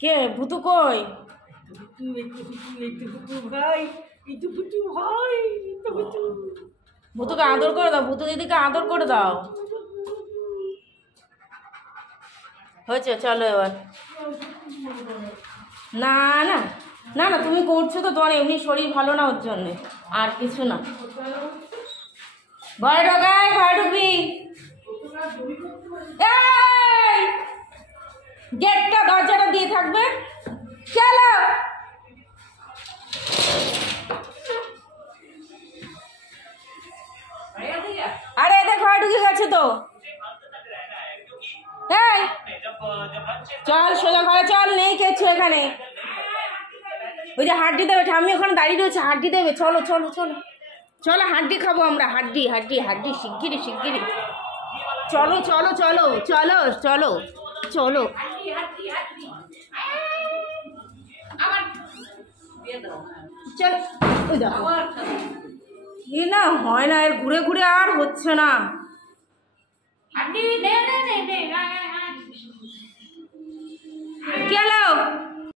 কে ভুতু কই? ভুতুকে আদর করে দাও, ভুতু দিদিকে আদর করে দাও। হয়েছে, চলো এবার। না না না না, তুমি করছো তো, তোমার এমনি শরীর ভালো না, ওর জন্যে, আর কিছু না। ঘরে ঢোকাই, ঘরে ঢুকবি। গেটটা দরজাটা দিয়ে থাকবে। চলো। আরে এদের ঘরে ঢুকে গেছে তো। এই চল সোজা ঘরে চল, নেই কিছু এখানে। ওই যে হাড্ডি দেবে, ঠাম্মি ওখানে দাঁড়িয়ে রয়েছে, হাড্ডি দেবে। চলো চলো চলো চলো, হাড্ডি খাবো আমরা, হাড্ডি হাড্ডি হাড্ডি, শিগগিরি শিগগিরি। চলো চলো চলো চলো চলো চলো। চল, না হয় না, এর ঘুরে ঘুরে আর হচ্ছে না।